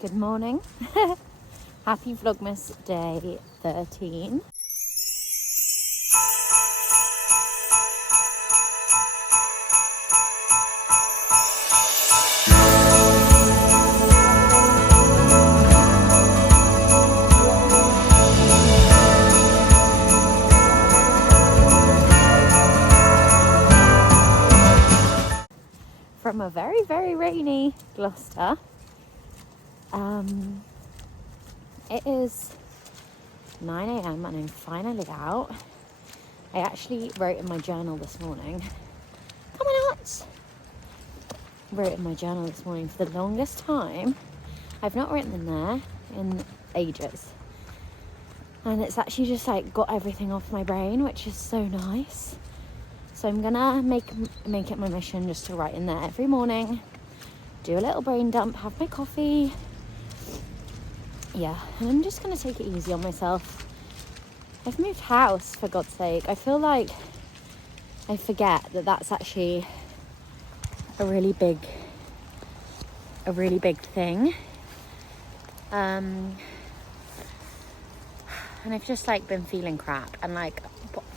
Good morning. Happy Vlogmas day 13. From a very, very rainy Gloucester. It is 9 a.m. and I'm finally out. I actually wrote in my journal this morning. Come on out! Wrote in my journal this morning for the longest time. I've not written in there in ages. And it's actually just like got everything off my brain, which is so nice. So I'm gonna make it my mission just to write in there every morning, do a little brain dump, have my coffee. Yeah, and I'm just gonna take it easy on myself. I've moved house, for God's sake. I feel like I forget that that's actually a really big thing. And I've just like been feeling crap and like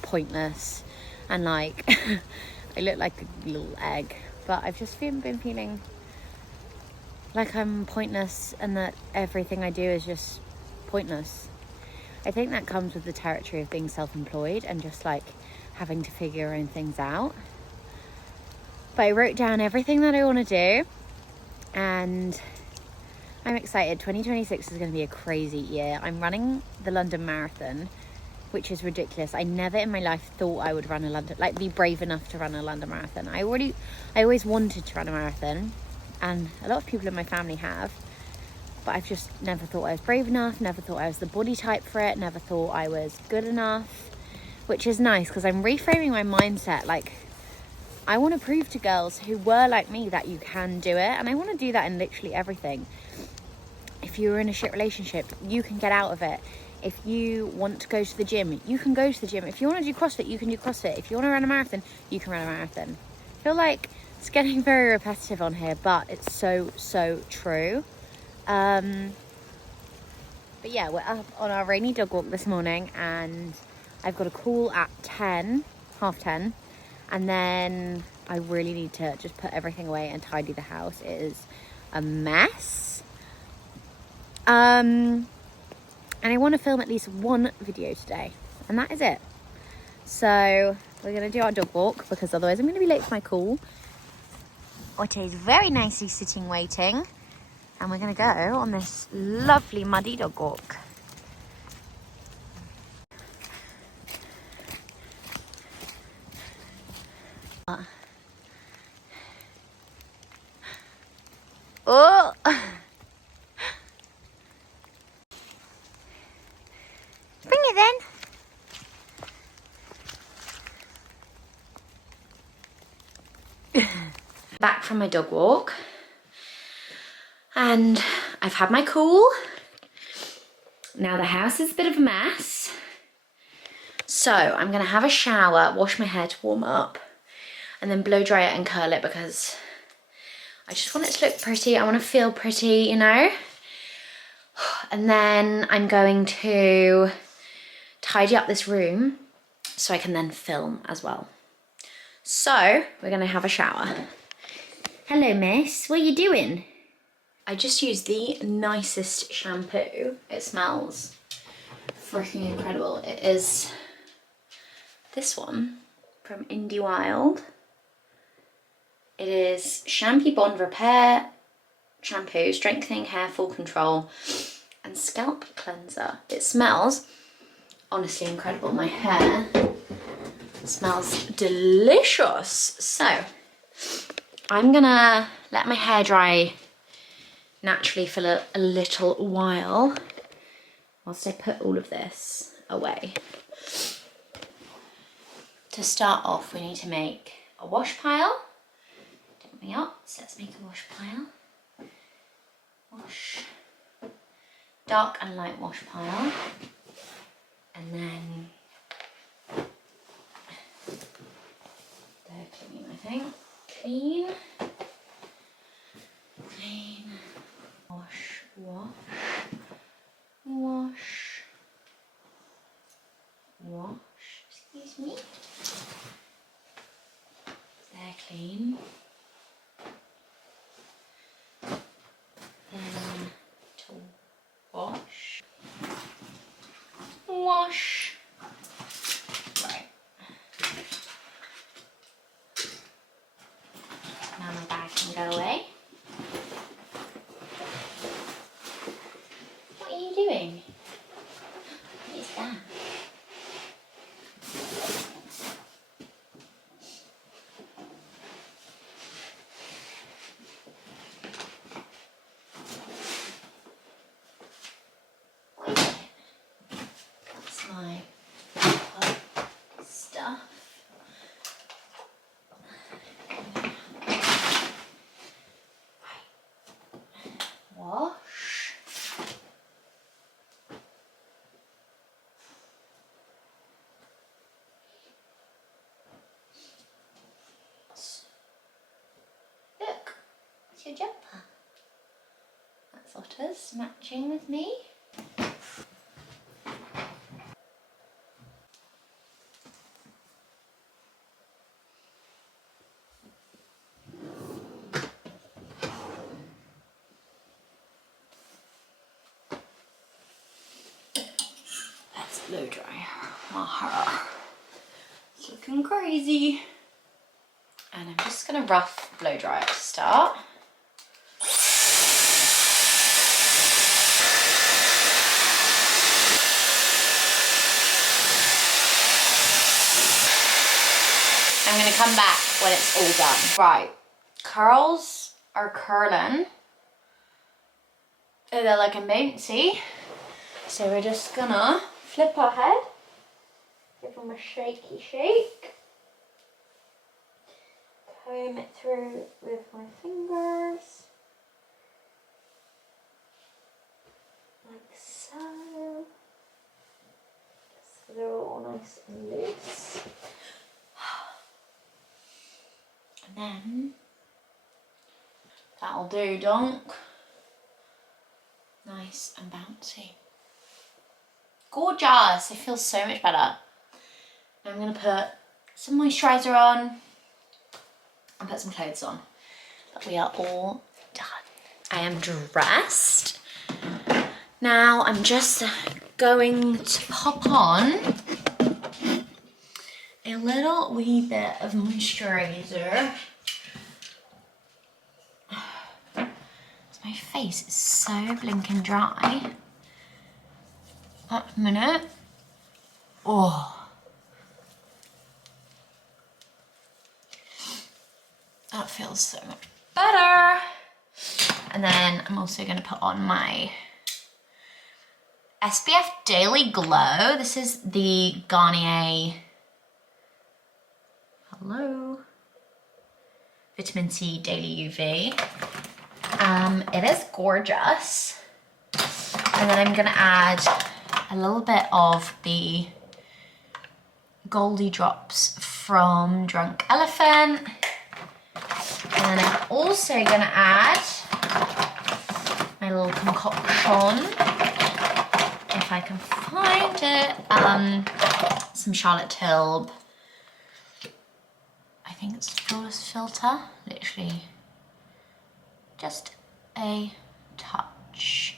pointless and like I look like a little egg, but I've just been feeling like I'm pointless and that everything I do is just pointless. I think that comes with the territory of being self-employed and just like having to figure your own things out. But I wrote down everything that I want to do and I'm excited. 2026 is going to be a crazy year. I'm running the London Marathon, which is ridiculous. I never in my life thought I would run a London, like be brave enough to run a London Marathon. I always wanted to run a marathon, and a lot of people in my family have, but I've just never thought I was brave enough, never thought I was the body type for it, never thought I was good enough, which is nice because I'm reframing my mindset. Like, I want to prove to girls who were like me that you can do it, and I want to do that in literally everything. If you're in a shit relationship, you can get out of it. If you want to go to the gym, you can go to the gym. If you want to do CrossFit, you can do CrossFit. If you want to run a marathon, you can run a marathon. I feel like it's getting very repetitive on here, but it's so true. But yeah, we're up on our rainy dog walk this morning and I've got a call at 10, half 10. And then I really need to just put everything away and tidy the house. It is a mess. And I want to film at least one video today, and that is it. So we're going to do our dog walk because otherwise I'm going to be late for my call. Otte is very nicely sitting waiting, and we're going to go on this lovely muddy dog walk. Oh! Bring it then. Back from my dog walk and I've had my call. Now the house is a bit of a mess, so I'm gonna have a shower, wash my hair to warm up, and then blow dry it and curl it because I just want it to look pretty. I want to feel pretty, you know. And then I'm going to tidy up this room so I can then film as well. So we're gonna have a shower. Hello miss, what are you doing? I just used the nicest shampoo. It smells freaking incredible. It is this one from Indie Wild. It is Shampoo Bond Repair Shampoo, Strengthening Hair Fall Control and Scalp Cleanser. It smells honestly incredible. My hair smells delicious. So I'm gonna let my hair dry naturally for a little while whilst I put all of this away. To start off, we need to make a wash pile. Dip me up, so let's make a wash pile. Wash, dark and light wash pile, and then they're clean, I think. Clean, wash wash, wash, wash. Excuse me. They're clean. Then to wash, wash. Right. Now my bag can go away. What are you doing? What is that? What is it? That's my stuff. Wash. Look, it's your jumper. That's Otter's matching with me. Let's blow dry my hair. It's looking crazy. And I'm just gonna rough blow dry it to start. I'm gonna come back when it's all done. Right, curls are curling. Oh, they're looking bouncy. So we're just gonna flip our head, give them a shaky shake, comb it through with my fingers, like so, just so they're all nice and loose. And then, that'll do, donk. Nice and bouncy. Gorgeous, it feels so much better. I'm gonna put some moisturiser on and put some clothes on. But we are all done. I am dressed. Now I'm just going to pop on a little wee bit of moisturiser. My face is so blinking dry. That minute. Oh. That feels so much better. And then I'm also going to put on my SPF Daily Glow. This is the Garnier, hello, Vitamin C Daily UV. It is gorgeous. And then I'm gonna add a little bit of the Goldie Drops from Drunk Elephant. And then I'm also gonna add my little concoction, if I can find it, some Charlotte Tilbury. I think it's Flawless Filter, literally just a touch.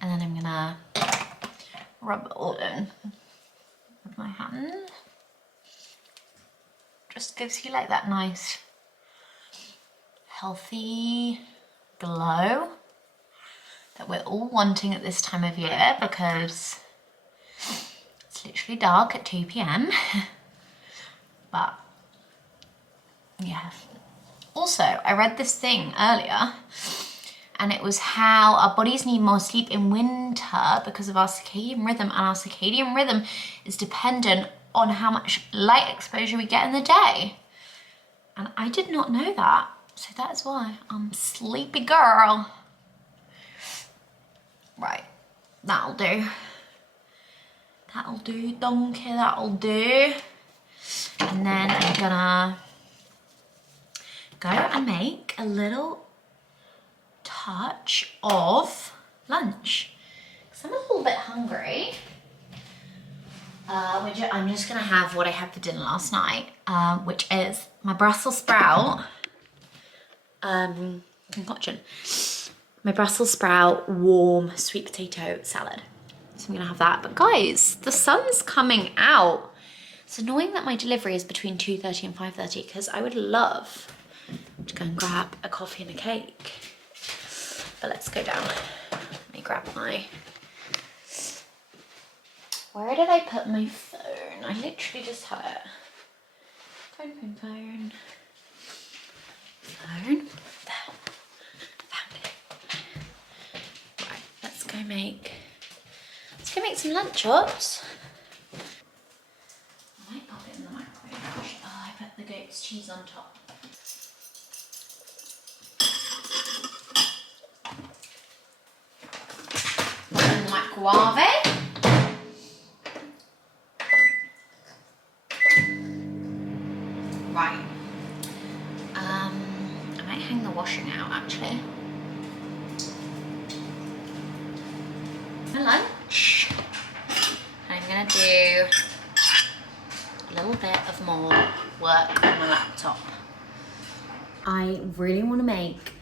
And then I'm gonna rub it all in with my hand. Just gives you like that nice, healthy glow that we're all wanting at this time of year because it's literally dark at 2 p.m. But yeah. Also, I read this thing earlier and it was how our bodies need more sleep in winter because of our circadian rhythm, and our circadian rhythm is dependent on how much light exposure we get in the day. And I did not know that. So that is why I'm a sleepy girl. Right, that'll do. That'll do, donkey, that'll do. And then I'm gonna go and make a little touch of lunch. Because I'm a little bit hungry. I'm just gonna have what I had for dinner last night, which is my Brussels sprout concoction. My Brussels sprout warm sweet potato salad. So I'm gonna have that. But guys, the sun's coming out. It's annoying that my delivery is between 2:30 and 5:30 because I would love to go and grab a coffee and a cake. But let's go down. Let me grab my... Where did I put my phone? I literally just had it. Phone. Phone. There. Found it. Right, let's go make some lunch ups. I might pop it in the microwave actually. Oh, I put the goat's cheese on top. Put it in the microwave. Right. I might hang the washing out actually. My lunch. I'm gonna do a little bit of more work on my laptop. I really want to make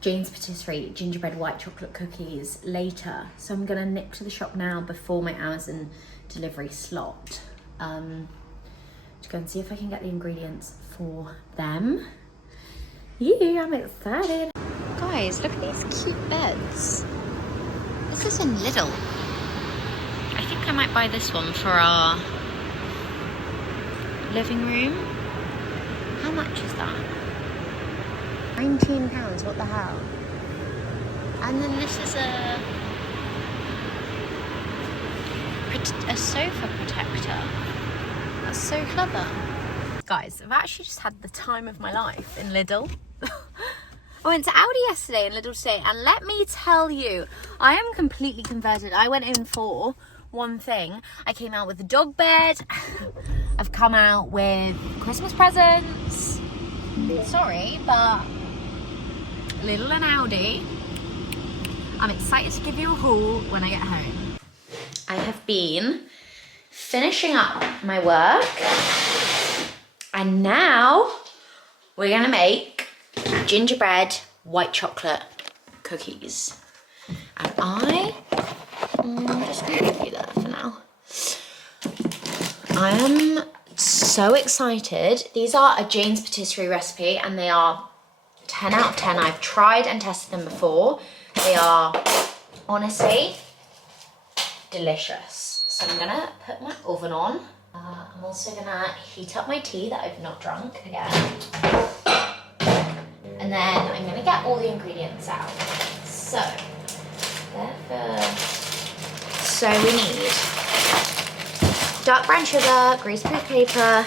Jane's Patisserie gingerbread white chocolate cookies later, so I'm gonna nip to the shop now before my Amazon delivery slot. To go and see if I can get the ingredients for them. Yeah, I'm excited. Guys, look at these cute beds. This is in Lidl. I think I might buy this one for our living room. How much is that? £19, what the hell? And then this is a sofa protector. That's so clever. Guys, I've actually just had the time of my life in Lidl. I went to Aldi yesterday and Lidl today, and let me tell you, I am completely converted. I went in for one thing. I came out with a dog bed. I've come out with Christmas presents. Sorry, but Lidl and Aldi. I'm excited to give you a haul when I get home. I have been finishing up my work, and now we're gonna make gingerbread white chocolate cookies. And I'm just gonna leave you there for now. I am so excited. These are a Jane's Patisserie recipe and they are 10 out of 10. I've tried and tested them before. They are honestly delicious. So I'm gonna put my oven on. I'm also gonna heat up my tea that I've not drunk again. And then I'm gonna get all the ingredients out. So we need dark brown sugar, greaseproof paper,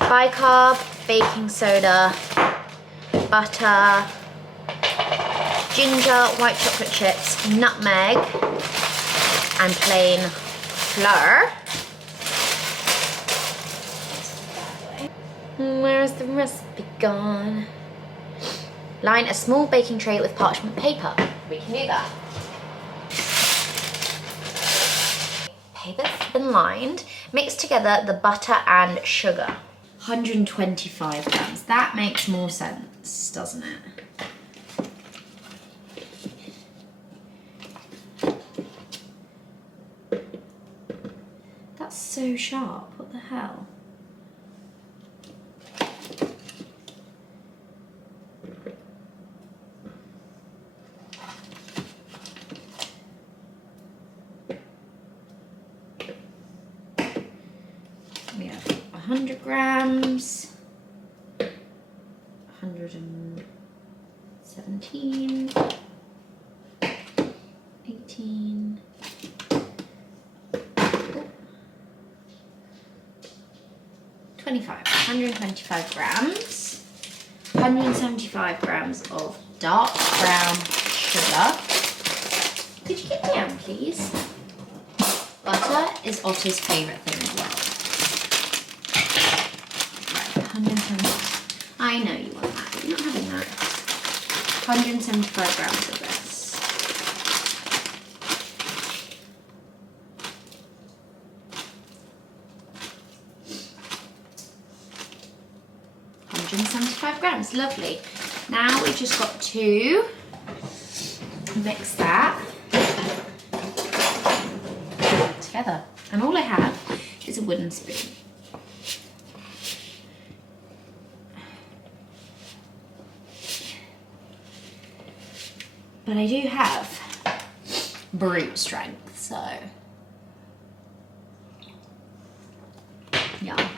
bicarb, baking soda, butter, ginger, white chocolate chips, nutmeg, and plain flour. Where's the recipe gone? Line a small baking tray with parchment paper. We can do that. Paper's been lined. Mix together the butter and sugar. 125 grams. That makes more sense, doesn't it? That's so sharp. What the hell? We have 100 grams, 117, 18, 125 grams, 175 grams of dark brown sugar. Could you get me down, please? Butter is Otter's favourite thing in the world. Right, 170. I know you want that, but you're not having that. 175 grams of this. grams, lovely. Now we've just got to mix that together. And all I have is a wooden spoon. But I do have brute strength, so yeah.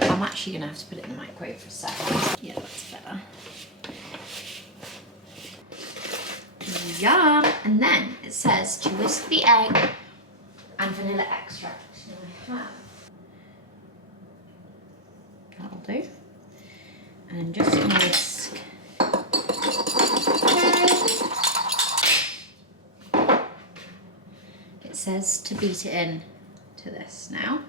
I'm actually gonna have to put it in the microwave for a second. Yeah, that's better. Yum! And then it says to whisk the egg and vanilla extract. Now I have. That'll do. And just whisk. It says to beat it in to this now.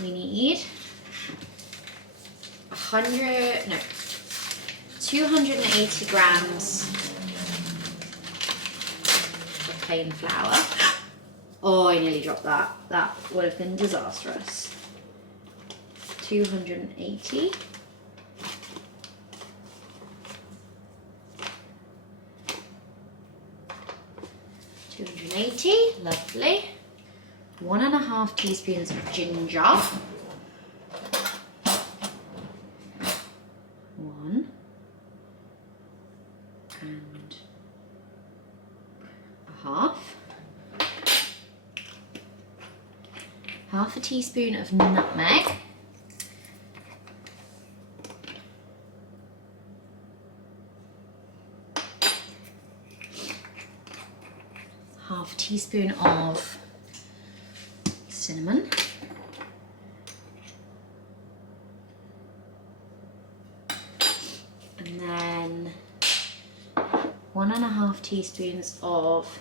We need 280 grams of plain flour. Oh, I nearly dropped that. That would have been disastrous. 280. Lovely. 1.5 teaspoons of ginger. 1 and a half. Half a teaspoon of nutmeg. Half a teaspoon of cinnamon. And then 1.5 teaspoons of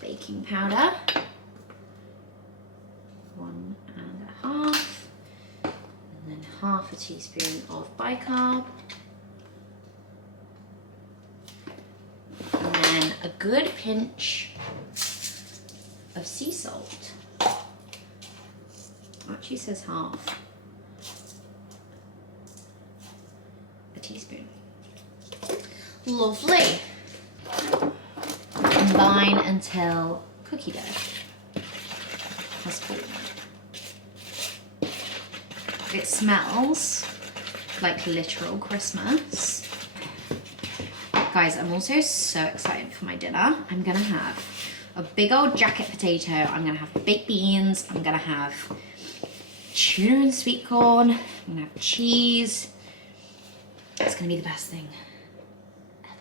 baking powder. 1.5. And then half a teaspoon of bicarb. And then a good pinch of sea salt. Actually says half a teaspoon. Lovely. Combine until cookie dough has formed. It smells like literal Christmas. Guys, I'm also so excited for my dinner. I'm gonna have a big old jacket potato. I'm gonna have baked beans. I'm gonna have tuna and sweet corn. I'm gonna have cheese. It's gonna be the best thing ever.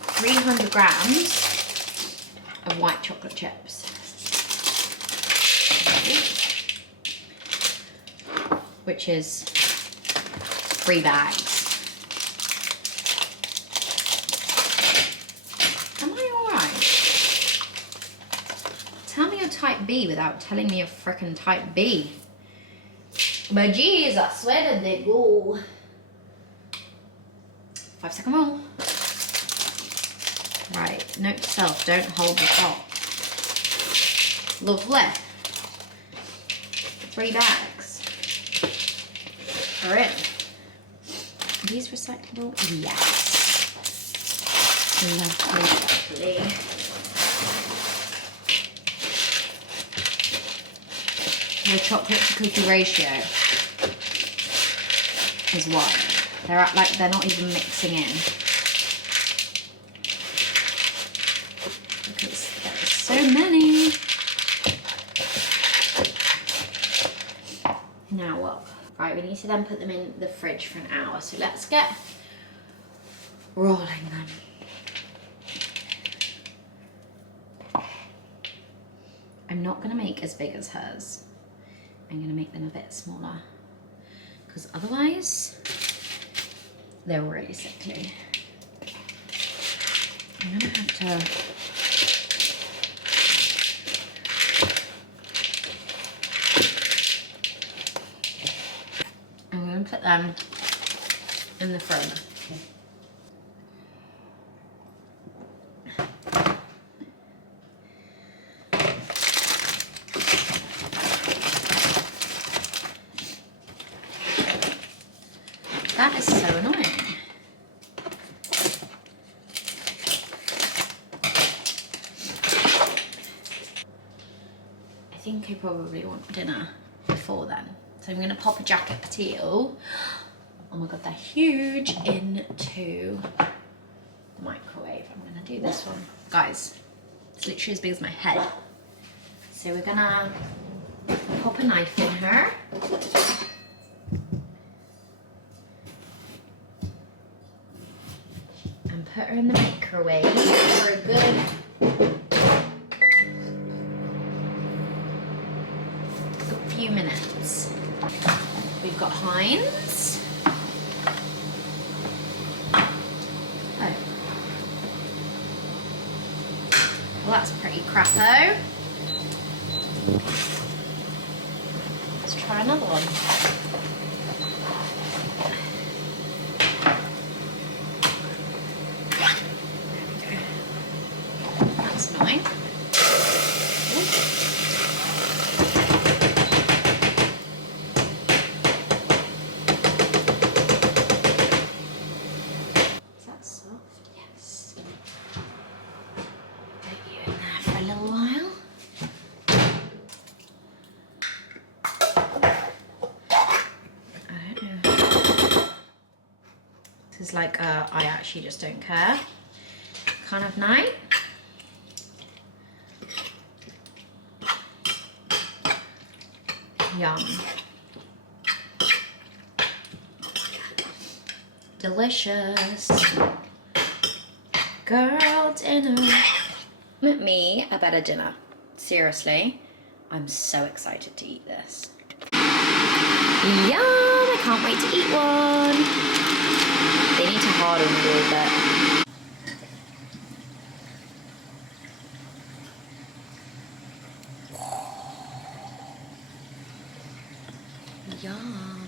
300 grams of white chocolate chips. Which is 3 bags. Am I alright? Tell me you're type B without telling me you're frickin' type B. But Jesus, where did they go? 5-second rule. Right, note to self, don't hold the top. Lovely. 3 bags are in. Are these recyclable? Yes. Lovely, lovely. The chocolate to cookie ratio is what? They're not even mixing in. Because there are so many. Now what? Right, we need to then put them in the fridge for an hour. So let's get rolling them. I'm not gonna make as big as hers. I'm gonna make them a bit smaller. Because otherwise, They're really sickly. I'm gonna have to... I'm gonna put them in the fridge. That is so annoying. I think I probably want dinner before then. So I'm gonna pop a jacket potato. Oh my god, they're huge, into the microwave. I'm gonna do this one. Guys, it's literally as big as my head. So we're gonna pop a knife in her. And put her in the microwave for a good few minutes. We've got Heinz. Oh. Well, that's pretty crapo. Let's try another one. That's annoying. Is that soft? Yes. Put you in there for a little while. I don't know. This is like a I actually just don't care kind of night. Yum. Delicious. Girl dinner. Make me a better dinner. Seriously, I'm so excited to eat this. Yum! I can't wait to eat one. They need to harden a little bit. Yum.